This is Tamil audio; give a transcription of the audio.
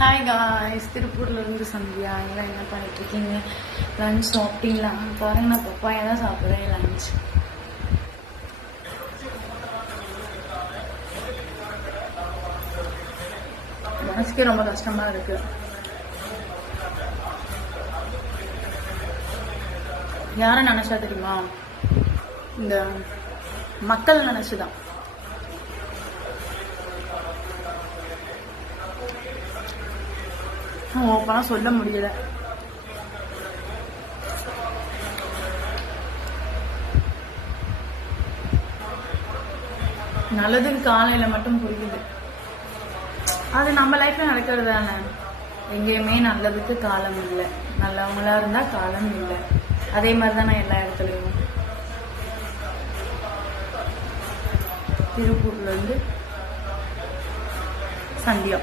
ஹாய் காய்ஸ், திருப்பூர்லேருந்து சந்தியா. எல்லாம் என்ன பண்ணிட்டு இருக்கீங்க? லஞ்ச் சாப்பிட்டீங்களா? பாருங்க, நான் பப்பாயா தான் சாப்பிட்றேன் லஞ்ச். மனசுக்கே ரொம்ப கஷ்டமா இருக்கு. யாரை நினைச்சா தெரியுமா? இந்த மக்கள் நினைச்சுதான். ஓப்பனாக சொல்ல முடியல. நல்லதுக்கு காலையில மட்டும் புரியுது. அது நம்ம லைஃப்ல நடக்கிறது தானே. எங்கேயுமே நல்லதுக்கு காலம் இல்லை, நல்லவங்களா இருந்தா காலம் இல்லை. அதே மாதிரிதான் நான் எல்லா இடத்துலயும். திருப்பூர்ல இருந்து சந்தியா.